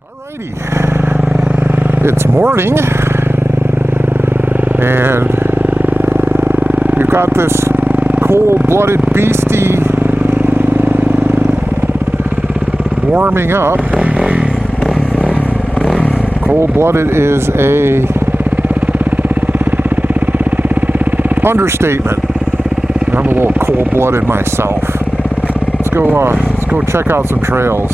Alrighty, it's morning, and you've got this cold-blooded beastie warming up. Cold-blooded is a understatement. I'm a little cold-blooded myself. Let's go check out some trails.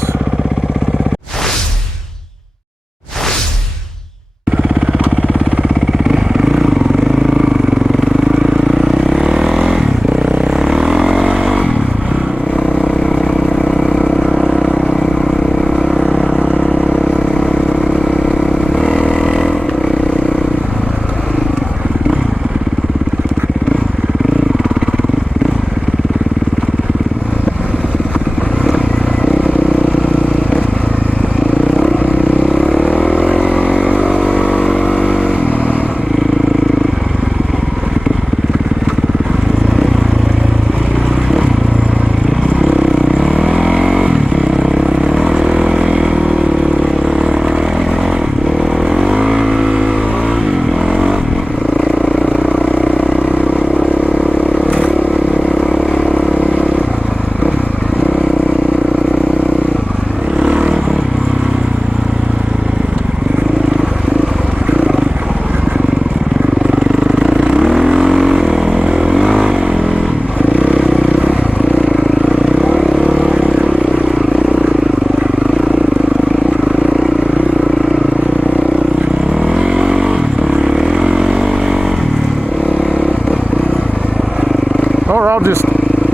Or I'll just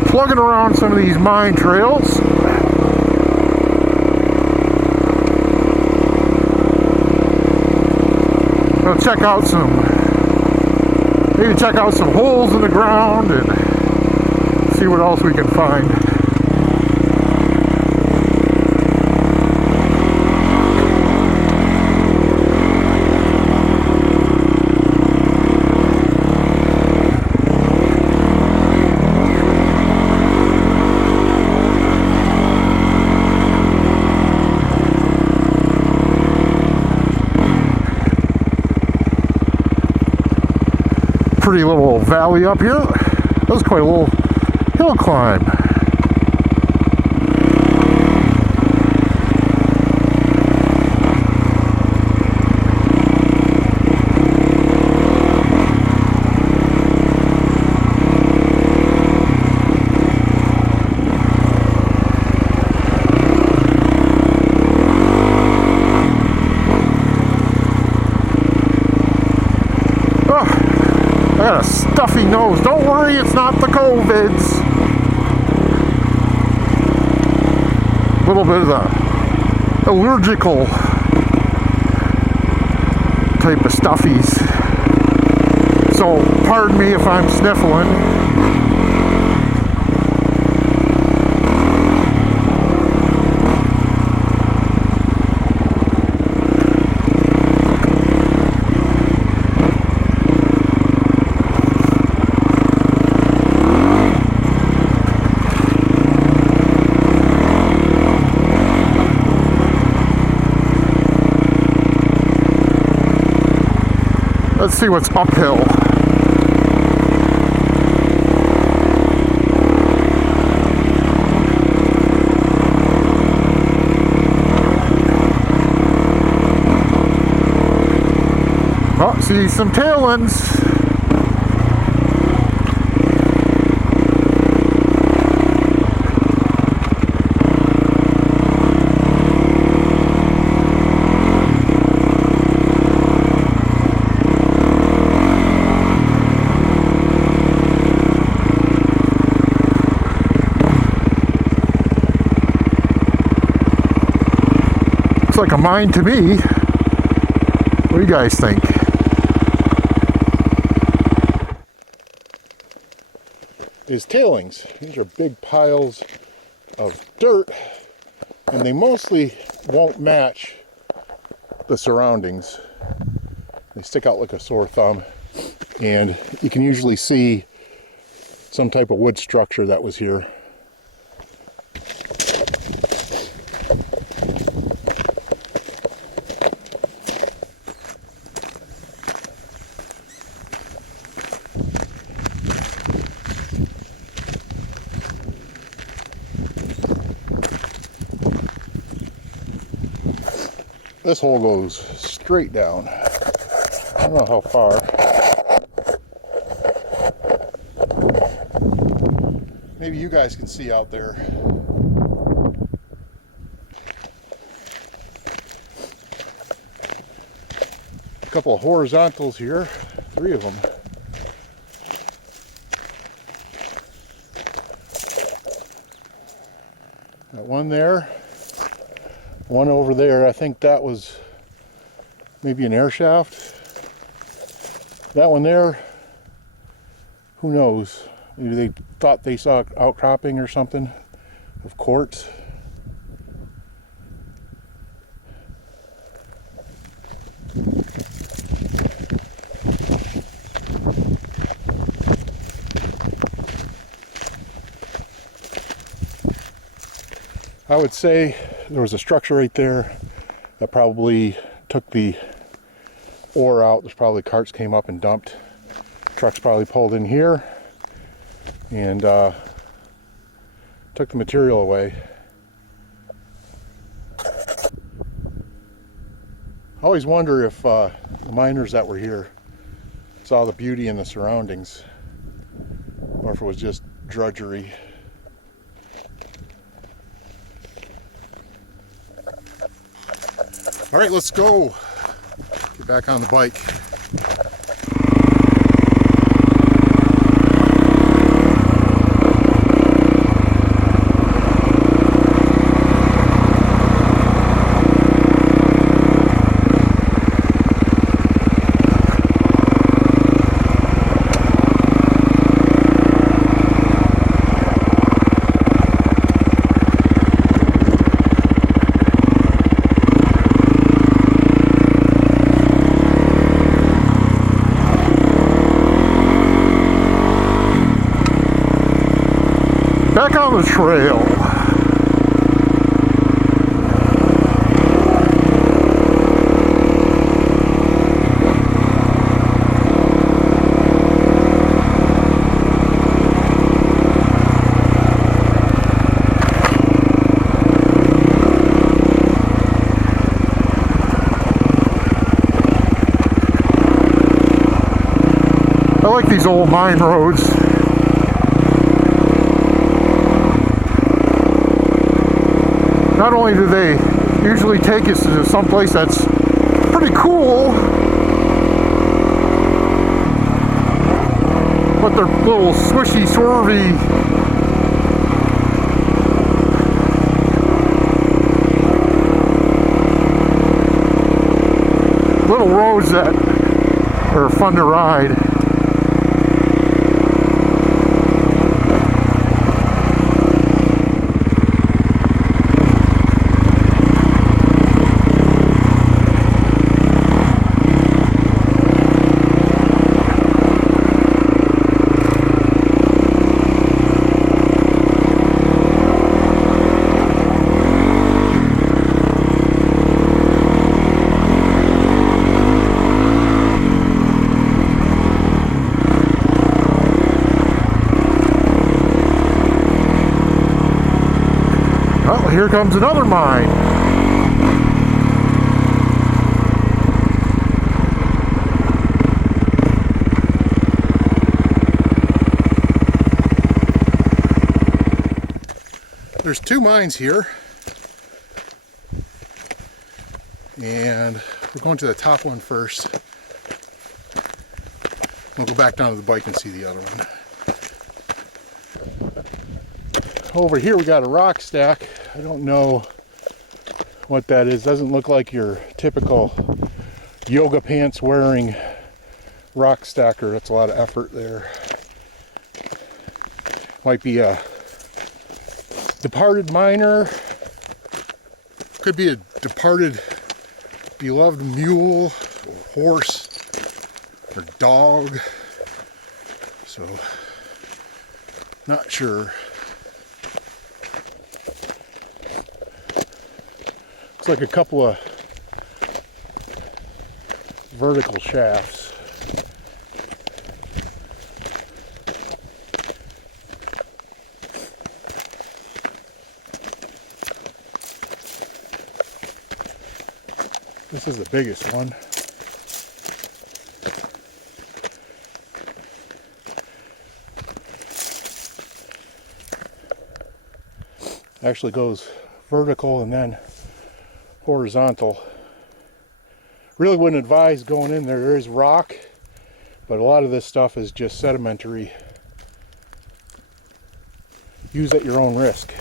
plugging around some of these mine trails. I'll check out maybe check out some holes in the ground and see what else we can find. Pretty little valley up here. That was quite a little hill climb. I got a stuffy nose. Don't worry, it's not the COVIDs. A little bit of the allergical type of stuffies. So pardon me if I'm sniffling. Let's see what's uphill. Oh, see some tailings. Like a mine to me. What do you guys think? Is tailings. These are big piles of dirt, and they mostly won't match the surroundings. They stick out like a sore thumb, and you can usually see some type of wood structure that was here. This hole goes straight down. I don't know how far. Maybe you guys can see out there. A couple of horizontals here, 3 of them. Got one there, one over there. I think that was maybe an air shaft. That one there, who knows? Maybe they thought they saw outcropping or something of quartz. I would say there was a structure right there that probably took the ore out. There's probably carts came up and dumped. Trucks probably pulled in here and took the material away. I always wonder if the miners that were here saw the beauty in the surroundings, or if it was just drudgery. All right, let's go. Get back on the bike. Back on the trail. I like these old mine roads. Not only do they usually take us to someplace that's pretty cool, but they're little swishy, swervy, little roads that are fun to ride. Here comes another mine. There's 2 mines here, and we're going to the top one first. We'll go back down to the bike and see the other one. Over here we got a rock stack. I don't know what that is. Doesn't look like your typical yoga pants wearing rock stacker. That's a lot of effort there. Might be a departed miner. Could be a departed beloved mule or horse or dog. So, not sure. Looks like a couple of vertical shafts. This is the biggest one. Actually goes vertical and then horizontal. Really wouldn't advise going in there. There is rock, but a lot of this stuff is just sedimentary. Use at your own risk.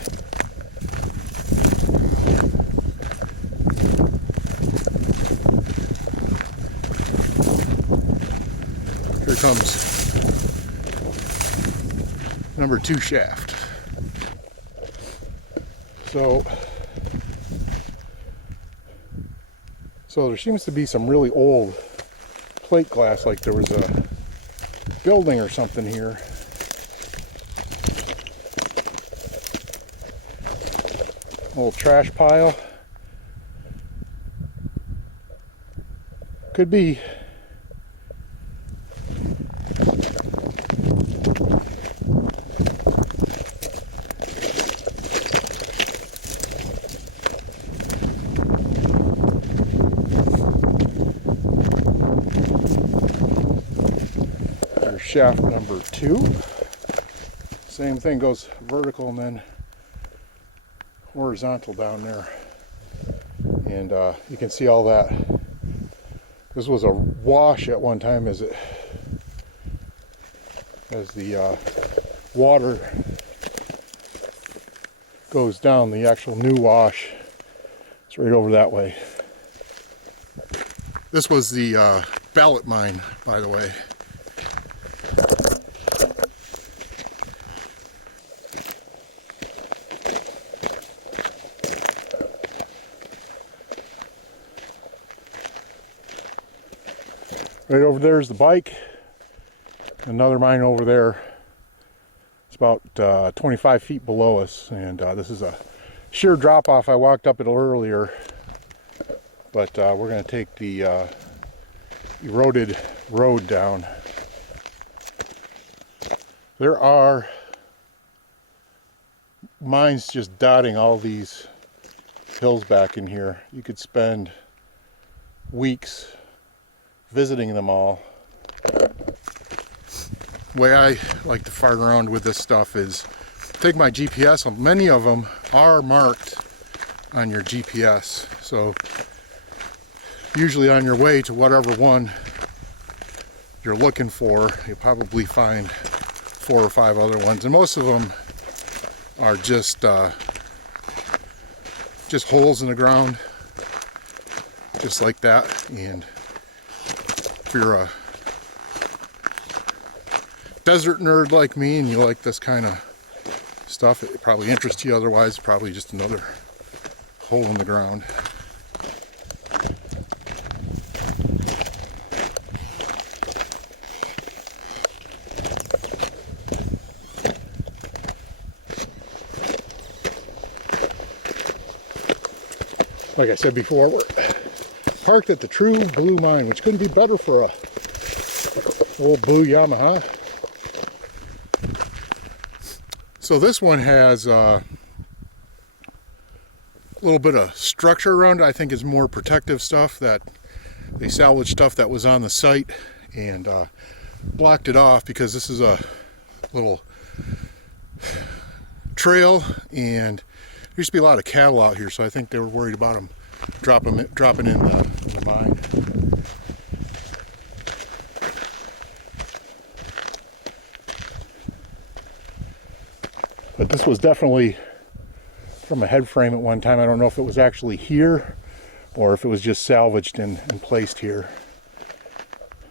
Here comes number 2 shaft. So there seems to be some really old plate glass, like there was a building or something here. Old trash pile. Could be. There's shaft number 2. Same thing, goes vertical and then horizontal down there. And you can see all that. This was a wash at one time as the water goes down. The actual new wash is right over that way. This was the ballot mine, by the way. Right over there is the bike. Another mine over there. It's about 25 feet below us, and this is a sheer drop off. I walked up it earlier, but we're going to take the eroded road down. There are mines just dotting all these hills back in here. You could spend weeks visiting them all. The way I like to fart around with this stuff is take my GPS. Many of them are marked on your GPS, so usually on your way to whatever one you're looking for, you'll probably find 4 or 5 other ones, and most of them are just holes in the ground, just like that. And if you're a desert nerd like me and you like this kind of stuff, it probably interests you. Otherwise, probably just another hole in the ground. Like I said before, we're parked at the True Blue Mine, which couldn't be better for a old blue Yamaha. So this one has a little bit of structure around it. I think it's more protective stuff, that they salvaged stuff that was on the site and blocked it off, because this is a little trail and there used to be a lot of cattle out here, so I think they were worried about them dropping in the mine. But this was definitely from a head frame at one time. I don't know if it was actually here or if it was just salvaged and placed here.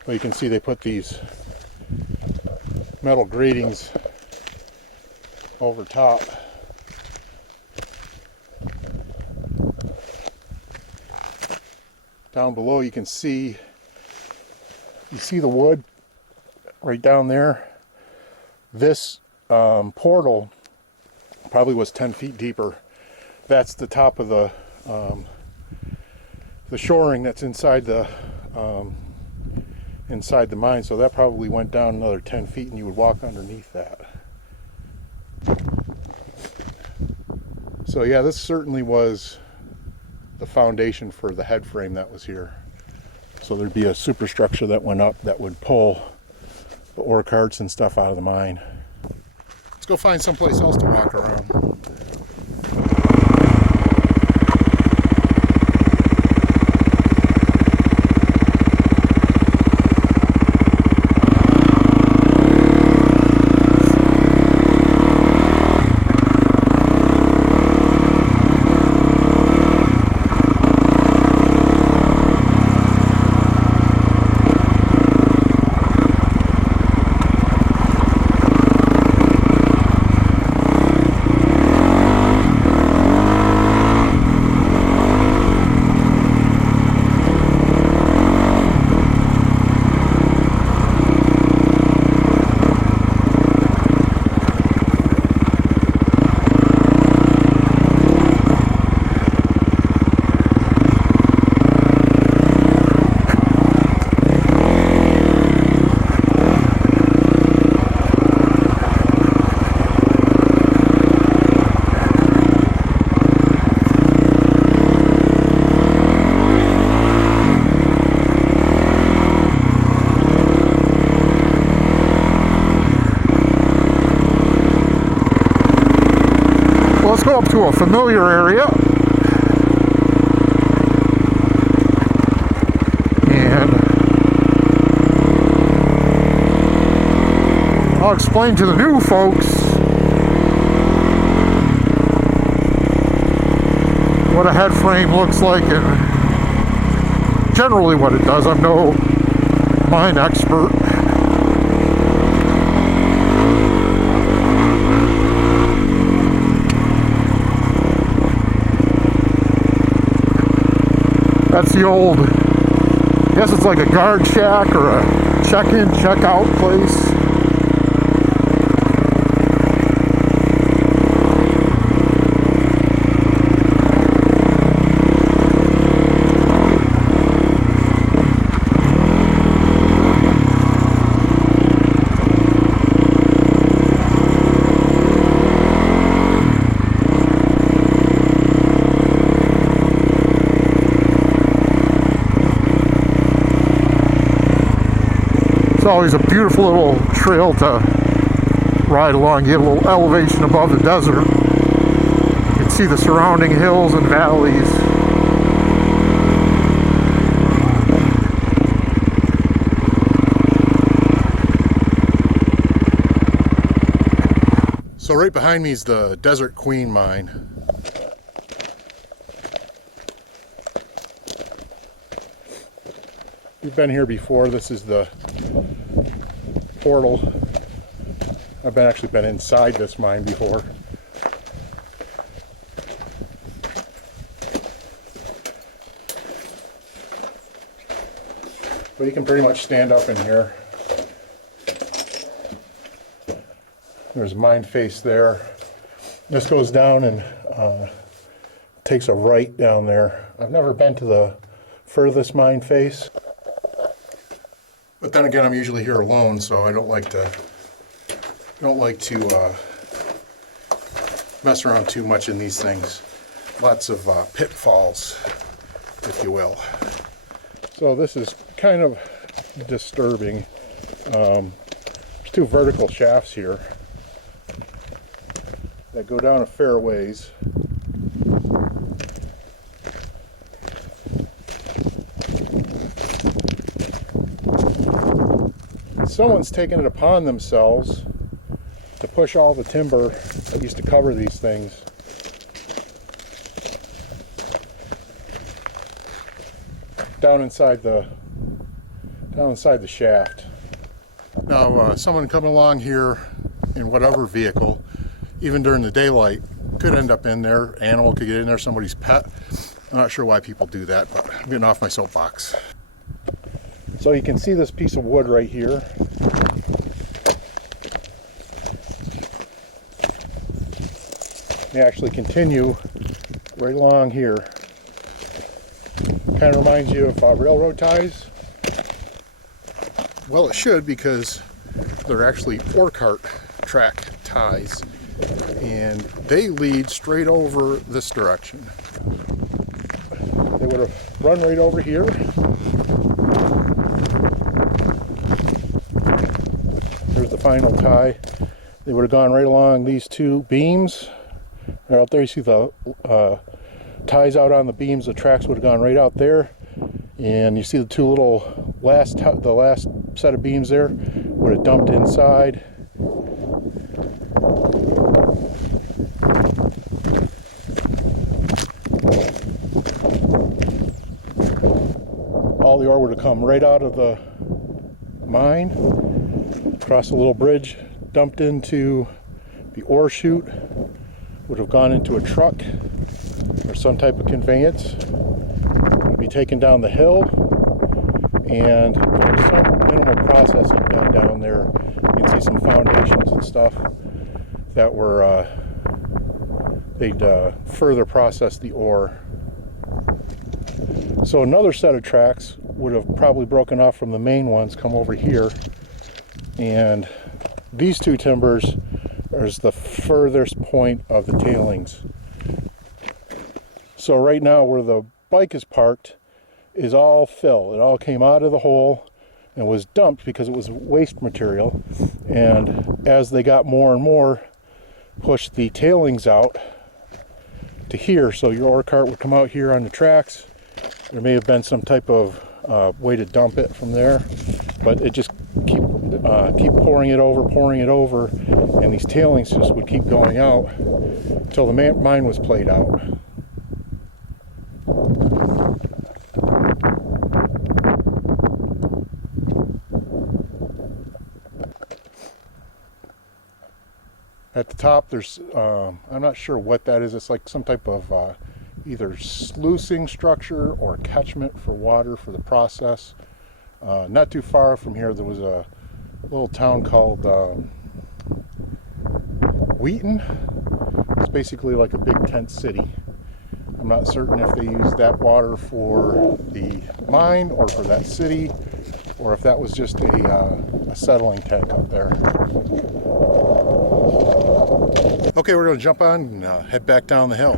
But you can see they put these metal gratings over top. Down below you can see the wood right down there. This portal probably was 10 feet deeper. That's the top of the shoring that's inside the mine, so that probably went down another 10 feet and you would walk underneath that. So yeah, this certainly was the foundation for the head frame that was here. So there'd be a superstructure that went up that would pull the ore carts and stuff out of the mine. Let's go find someplace else to walk around. Let's go up to a familiar area. And I'll explain to the new folks what a head frame looks like and generally what it does. I'm no mine expert. That's the old, I guess it's like a guard shack or a check-in, check-out place. It's always a beautiful little trail to ride along. You get a little elevation above the desert. You can see the surrounding hills and valleys. So right behind me is the Desert Queen mine. We've been here before. This is the portal. I've actually been inside this mine before. But you can pretty much stand up in here. There's a mine face there. This goes down and takes a right down there. I've never been to the furthest mine face. But then again, I'm usually here alone, so I don't like to mess around too much in these things. Lots of pitfalls, if you will. So this is kind of disturbing. There's two vertical shafts here that go down a fair ways. Someone's taken it upon themselves to push all the timber that used to cover these things down inside the shaft. Now, someone coming along here in whatever vehicle, even during the daylight, could end up in there. Animal could get in there, somebody's pet. I'm not sure why people do that, but I'm getting off my soapbox. So you can see this piece of wood right here. They actually continue right along here. Kind of reminds you of railroad ties. Well, it should, because they're actually ore cart track ties, and they lead straight over this direction. it would have run right over here. There's the final tie. They would have gone right along these two beams. They're out there. You see the ties out on the beams. The tracks would have gone right out there. And you see the two little the last set of beams there would have dumped inside. All the ore would have come right out of the mine, across a little bridge, dumped into the ore chute, would have gone into a truck or some type of conveyance, would be taken down the hill, and there was some minimal processing done down there. You can see some foundations and stuff that were, they'd further process the ore. So another set of tracks would have probably broken off from the main ones, come over here, and these two timbers is the furthest point of the tailings. So right now where the bike is parked is all fill. It all came out of the hole and was dumped because it was waste material, and as they got more and more, pushed the tailings out to here. So your ore cart would come out here on the tracks. There may have been some type of way to dump it from there, but it just keep pouring it over, and these tailings just would keep going out until the mine was played out. At the top, there's I'm not sure what that is. It's like some type of either sluicing structure or catchment for water for the process. Not too far from here, there was a little town called Wheaton. It's basically like a big tent city. I'm not certain if they use that water for the mine or for that city, or if that was just a settling tank up there. Okay, we're going to jump on and head back down the hill.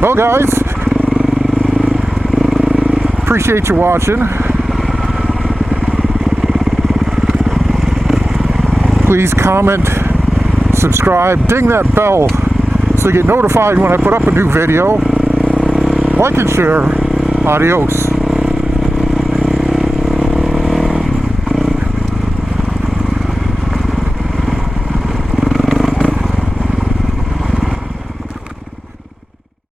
Well guys, appreciate you watching. Please comment, subscribe, ding that bell so you get notified when I put up a new video. Like and share. Adios.